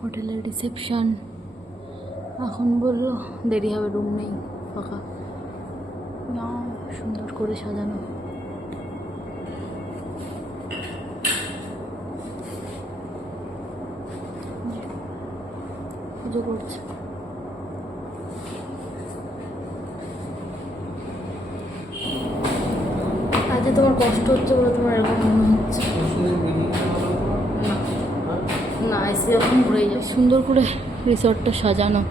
হোটেলের রিসেপশন এখন বললো দেরি হবে, রুম নেই, ফাঁকা। না, সুন্দর করে সাজানো। পুজো করছে। আজকে তোমার কষ্ট হচ্ছে বলে তোমার এরকম মনে হচ্ছে। না, এসে যখন ঘুরে যায়। সুন্দর করে রিসর্টটা সাজানো।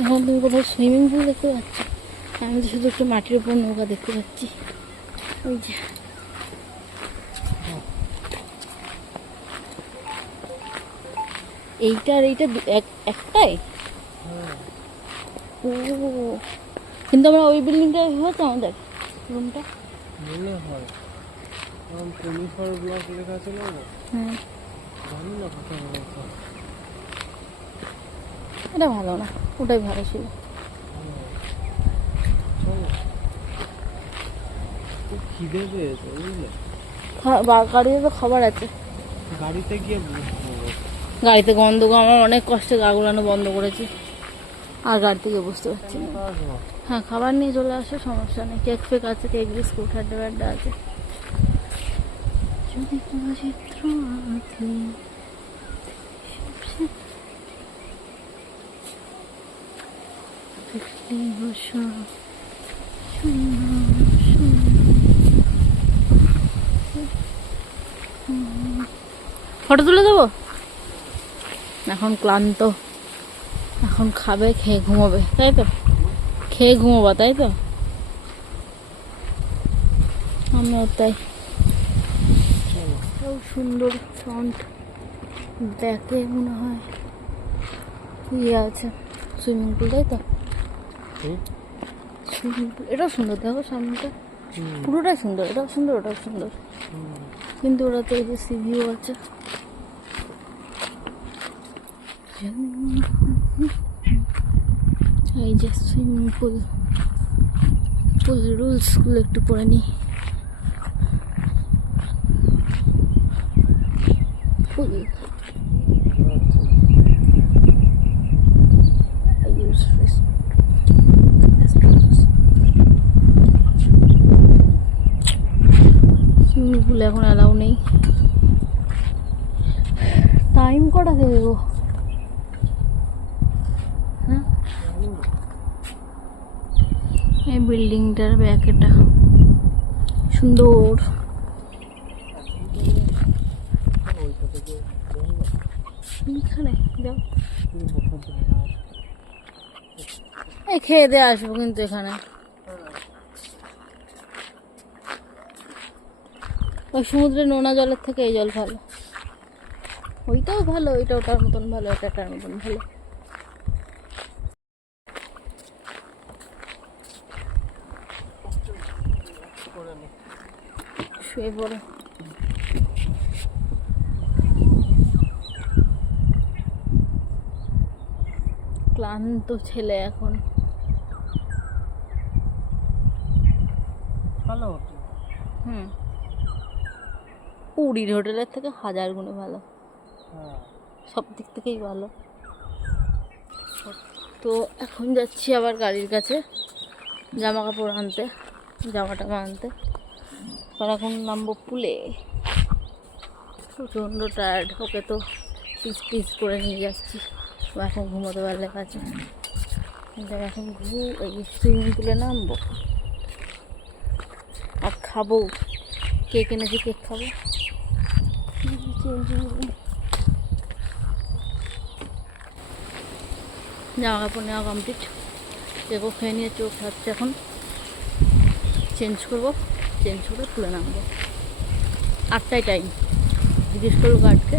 এখন তুমি কোথাও সুইমিং পুল দেখতে পাচ্ছ? আমি তো শুধু একটু মাটির উপর নৌকা দেখতে পাচ্ছি। ওই যে এইটা আর এইটা একটাই। ও, কিন্তু আমরা ওই বিল্ডিংটা হচ্ছে আমাদের রুমটা মনে হয় 24 ব্লক লেখা ছিল না? হ্যাঁ, জানি না কোথায় বলতো। এটা ভালো না, ওটাই ভালো ছিল। খুব খিদে পেয়েছে বুঝলে। গাড়িতে তো খাবার আছে। গাড়িতে গিয়ে গাড়িতে গন্ধ, আমার অনেক কষ্টে গা গুলানো বন্ধ করেছি, আর গাড়িতে গিয়ে বুঝতে পারছি না। হ্যাঁ, খাবার নিয়ে চলে আসো, সমস্যা নেই। কেক ফেক আছে, কেক বিস্কুট হাড্ডা বাড্ডা আছে। যদি কোনো চিত্র আঁকি ফটো তুলে দেবো। এখন ক্লান্ত, এখন খাবে, খেয়ে ঘুমোবে, তাই তো? খেয়ে ঘুমোবা, তাই তো? আমিও তাই। সুন্দর ফ্রন্ট ব্যাকে মনে হয় ইয়ে আছে, সুইমিং পুল, তাই তো? সুইমিং পুল এটাও সুন্দর, দেখো সামনেটা পুরোটাই সুন্দর। এটাও সুন্দর, ওটাও সুন্দর, কিন্তু ওটাতে এই যে সি ভিউ আছে। এই যে সুইমিং পুল, পুল রুলসগুলো একটু পড়ে নিই। পুল সুইমিং পুলে এখন অ্যালাউ নেই। টাইম কটা থেকে গো? হ্যাঁ, এই বিল্ডিংটার ব্যাক, এটা সুন্দর। এখানে যাও, এই খেয়ে দিয়ে আসবো, কিন্তু এখানে ওই সমুদ্রের নোনা জলের থেকে এই জল ভালো। ওইটাও ভালো, ওইটা ওটার মতন ভালো, এটা এটার মতন ভালো। শুয়ে পড়ো। ক্লান্ত ছেলে এখন। ভালো। পুরীর হোটেলের থেকে 1000 গুণে ভালো, সব দিক থেকেই ভালো। তো এখন যাচ্ছি আবার গাড়ির কাছে জামা কাপড় আনতে, জামা টামা আনতে। কারণ এখন নামবো পুলে। প্রচণ্ড টায়ার্ড, ওকে তো পিস পিস করে নিয়ে যাচ্ছি। এখন ঘুমোতে পারলে কাছে, কিন্তু এখন এই সুইমিং পুলে নামবো আর খাবো। কেক এনেছি, কেক খাবো। জামা কাপড় নেওয়া কমপ্লিট, কেকও খেয়ে নিয়ে চোখ খাচ্ছে। এখন চেঞ্জ করবো, চেঞ্জ করে তুলে নামবো। 8টায় টাইম, জিজ্ঞেস করবো গার্ডকে।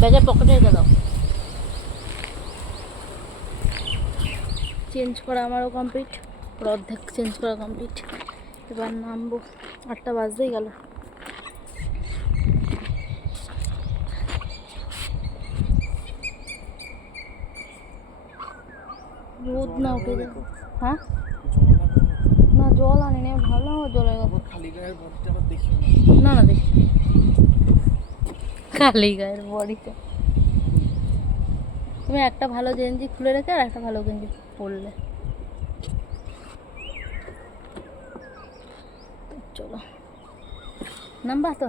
ব্যাগের পকেটে রেখে দাও। চেঞ্জ করা আমারও কমপ্লিট, অর্ধেক চেঞ্জ করা কমপ্লিট। এবার নামবো, 8টা বাজতেই গেল। রোদ না উঠে যাবে। হ্যাঁ, না জল আনি না, ভাবলাম ও জলের কথা। খালি গায়ের বডিটা আবার দেখি না না দেখি খালি গায়ের বডিটা। তুমি একটা ভালো গেঞ্জি খুলে রেখে আর একটা ভালো গেঞ্জি পরলে। চলো নাম্বার তো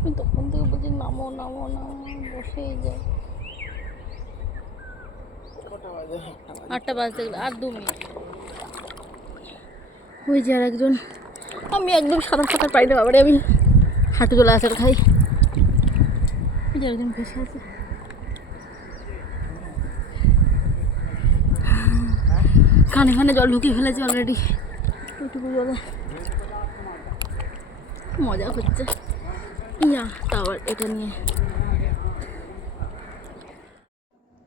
আমি তখন থেকে বলছি নামো নামো নামো, বসেই যায়। 8টা বাজতে গেলে আর 2 মিনিট। ওই যে আর একজন, আমি একদম সাঁতার পারি না বাবারে, আমি হাঁটু তোলা আচার খাই। ওই যে একজন বসে আছে, কানে কানে জল ঢুকিয়ে ফেলেছে অলরেডি। ওইটুকু জলে মজা হচ্ছে। ইয়া তাও এটা নিয়ে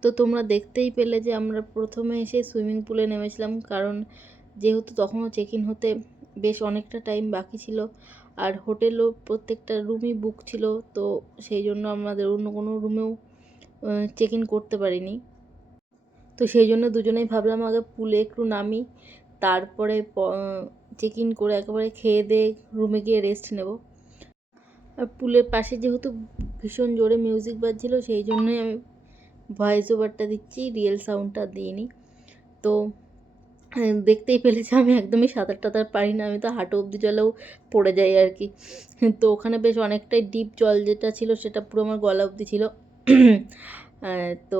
তো তোমরা দেখতেই পেলে যে আমরা প্রথমে এসে সুইমিং পুলে নেমেছিলাম, কারণ যেহেতু তখনও চেক ইন হতে বেশ অনেকটা টাইম বাকি ছিল, আর হোটেলও প্রত্যেকটা রুমই বুক ছিল, তো সেই জন্য আমাদের অন্য কোনো রুমেও চেক ইন করতে পারিনি। তো সেই জন্য দুজনেই ভাবলাম আগে পুলে একটু নামি, তারপরে চেক ইন করে একেবারে খেয়ে দিয়ে রুমে গিয়ে রেস্ট নেব। আর পুলের পাশে যেহেতু ভীষণ জোরে মিউজিক বাজছিল, সেই জন্যই আমি ভয়েস ওভারটা দিচ্ছি, রিয়েল সাউন্ডটা দিইনি। তো দেখতেই পেলেছি আমি একদমই সাঁতার পারি না, আমি তো হাঁটু অবধি জলেও পড়ে যাই আর কি। তো ওখানে বেশ অনেকটাই ডিপ জল যেটা ছিল সেটা পুরো আমার গলা অবধি ছিল। তো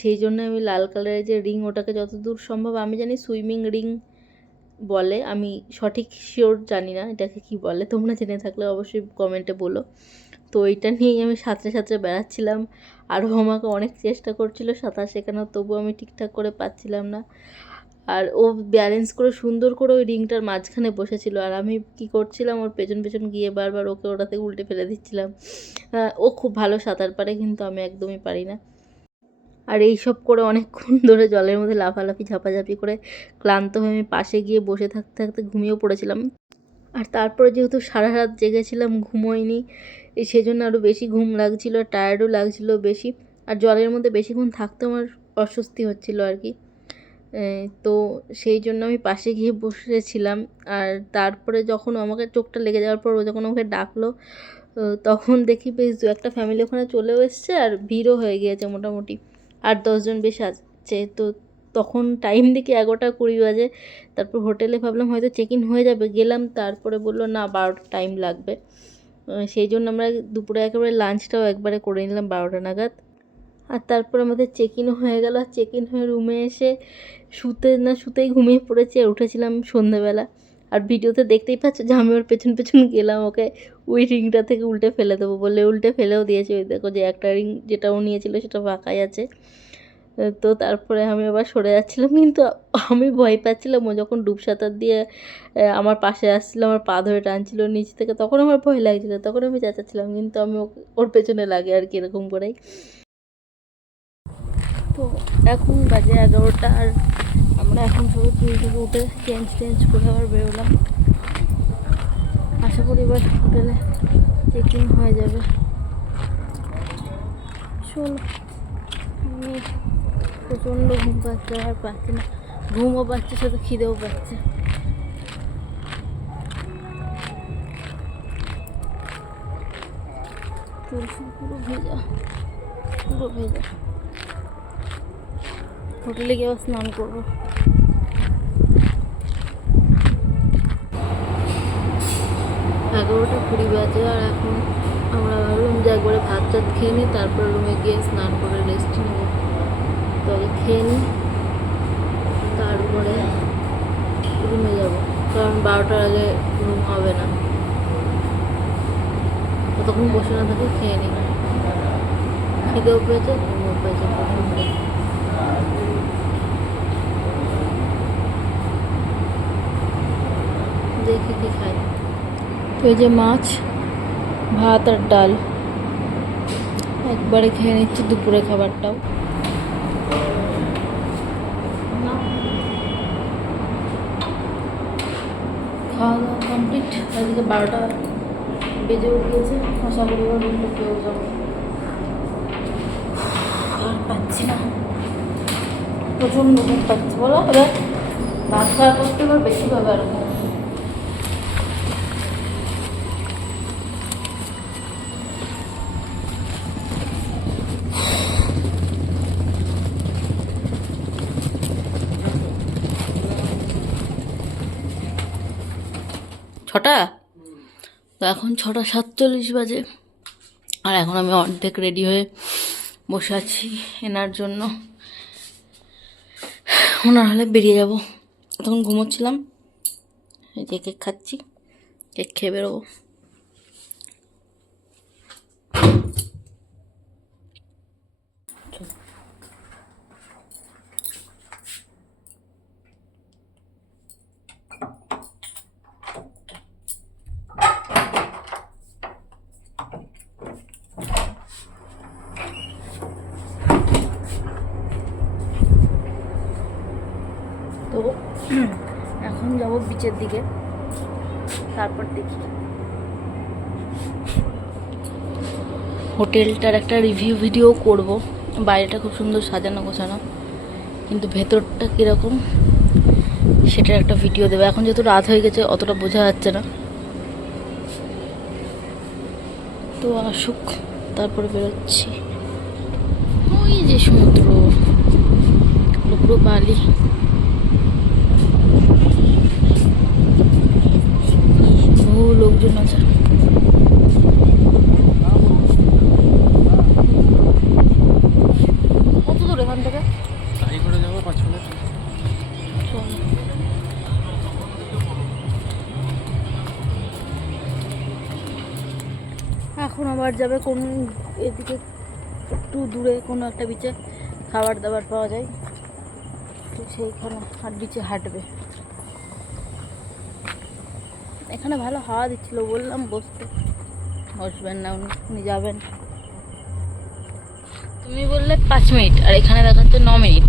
সেই জন্য আমি লাল কালারের যে রিং, ওটাকে যতদূর সম্ভব, আমি জানি সুইমিং রিং বলে, আমি সঠিক শিওর জানি না এটাকে কি বলে, তোমরা জেনে থাকলে অবশ্যই কমেন্টে বলো। তো এইটা নিয়েই আমি সাঁতরে বেড়াচ্ছিলাম, আরও আমাকে অনেক চেষ্টা করছিল সাঁতার শেখানো, তবুও আমি ঠিকঠাক করে পাচ্ছিলাম না। আর ও ব্যালেন্স করে সুন্দর করে ওই রিংটার মাঝখানে বসেছিল, আর আমি কি করছিলাম, ওর পেছন গিয়ে বারবার ওকে ওটা থেকে উল্টে ফেলে দিচ্ছিলাম। ও খুব ভালো সাঁতার পারে, কিন্তু আমি একদমই পারি না। আর এই সব করে অনেকক্ষণ ধরে জলের মধ্যে লাফালাফি ঝাপাঝাপি করে ক্লান্ত হয়ে আমি পাশে গিয়ে বসে থাকতে ঘুমিয়েও পড়েছিলাম। আর তারপরে যেহেতু সারা রাত জেগেছিলাম, ঘুমোইনি, সেজন্য আরও বেশি ঘুম লাগছিল, টায়ার্ডও লাগছিল বেশি, আর জলের মধ্যে বেশিক্ষণ থাকতে আমার অস্বস্তি হচ্ছিল আর কি। তো সেই জন্য আমি পাশে গিয়ে বসেছিলাম। আর তারপরে যখন আমাকে চোখটা লেগে যাওয়ার পর ও যখন আমাকে ডাকলো, তখন দেখি বেশ 2-একটা ফ্যামিলি ওখানে চলেও এসছে, আর ভিড়ও হয়ে গিয়েছে মোটামুটি 8-10 জন বেশ আসছে। তো তখন টাইম দেখি 11:20 বাজে। তারপর হোটেলে ভাবলাম হয়তো চেক ইন হয়ে যাবে, গেলাম, তারপরে বললো না 12টা টাইম লাগবে। সেই জন্য আমরা দুপুরে একেবারে লাঞ্চটাও একবারে করে নিলাম 12টা নাগাদ। আর তারপর আমাদের চেক ইনও হয়ে গেল। আর চেক ইন হয়ে রুমে এসে শুতেই ঘুমিয়ে পড়েছি, আর উঠেছিলাম সন্ধ্যেবেলা। আর ভিডিওতে দেখতেই পাচ্ছ যে আমি ওর পেছন গেলাম ওকে ওই রিংটা থেকে উল্টে ফেলে দেবো বলে, উল্টে ফেলেও দিয়েছি। ওই দেখো যে একটা রিং যেটা ও নিয়েছিল সেটা ফাঁকাই আছে। তো তারপরে আমি আবার সরে যাচ্ছিলাম, কিন্তু আমি ভয় পাচ্ছিলাম। ও যখন ডুব সাঁতার দিয়ে আমার পাশে আসছিল, আমার পা ধরে টানছিল নিচ থেকে, তখন আমার ভয় লাগছিলো, তখন আমি চেঁচাচ্ছিলাম, কিন্তু আমি ওর পেছনে লাগে আর কি, এরকম করেই। তো এখন বাজে 11টা, আর আমরা এখন সবাই পুল থেকে উঠে চেঞ্জ করে আবার বেরোলাম। আশা করি এবার হোটেলে চেক ইন হয়ে যাবে। চলো, আমি প্রচণ্ড ঘুম পাচ্ছে, আর পাচ্ছি না, ঘুমও পাচ্ছে, সাথে খিদেও পাচ্ছে। চুল পুরো ভেজা। হোটেলে গিয়ে আবার স্নান করবো। 11:20 বাজে, আর এখন আমরা ভাবলাম যে একবারে ভাত খেয়ে নিই, তারপর রুমে গিয়ে স্নান করে রেস্ট নেব। তো আগে খেয়ে নিই, তারপরে রুমে যাব, কারণ 12টার আগে রুম হবে না। ততক্ষণ বসে না থাকে, খেয়ে নিই। খিদেও পেয়েছে, ঘুমও পেয়েছে প্রচণ্ড। দেখি কি খাই। এই যে মাছ, ভাত আর ডাল একবারে খেয়ে নিচ্ছি, দুপুরে খাবারটাও। খাওয়া দাওয়া কমপ্লিট। এদিকে 12টা বেজে উঠেছে, আশা করি রুমটা পেয়েও যাবো। আর পাচ্ছি না, প্রচণ্ড ঘুম পাচ্ছে বলো। এবার রাত খাওয়া করতে এবার বেশি পাবে আর ঘুম। ছটা, তো এখন 6:47 বাজে, আর এখন আমি অর্ধেক রেডি হয়ে বসে আছি এনার জন্য। ওনার হলে বেরিয়ে যাব। তখন ঘুমোচ্ছিলাম, এই যে কেক খাচ্ছি, কেক খেয়ে বেরোবো। তো এখন যাব বিচের দিকে, তারপর দেখি হোটেলটার একটা রিভিউ ভিডিও করব। বাইরেটা খুব সুন্দর সাজানো গোছানো, কিন্তু ভেতরটা কীরকম সেটার একটা ভিডিও দেবে। এখন যেহেতু রাত হয়ে গেছে অতটা বোঝা যাচ্ছে না, তো আসুক তারপরে বেরোচ্ছি। ওই যে সমুদ্র, পুরো বালি, বহু লোকজন আছে। কত দূর এখান থেকে? গাড়ি করে যাবো 5 মিনিট। এখন আবার যাবে কোন এদিকে একটু দূরে কোনো একটা বিচে খাবার দাবার পাওয়া যায়, তো সেইখানে বিচে হাঁটবে। এখানে ভালো হাওয়া দিচ্ছিল, বললাম বসতে, বসবেন না উনি যাবেন। তুমি বললে 5 মিনিট, আর এখানে দেখাচ্ছে 9 মিনিট।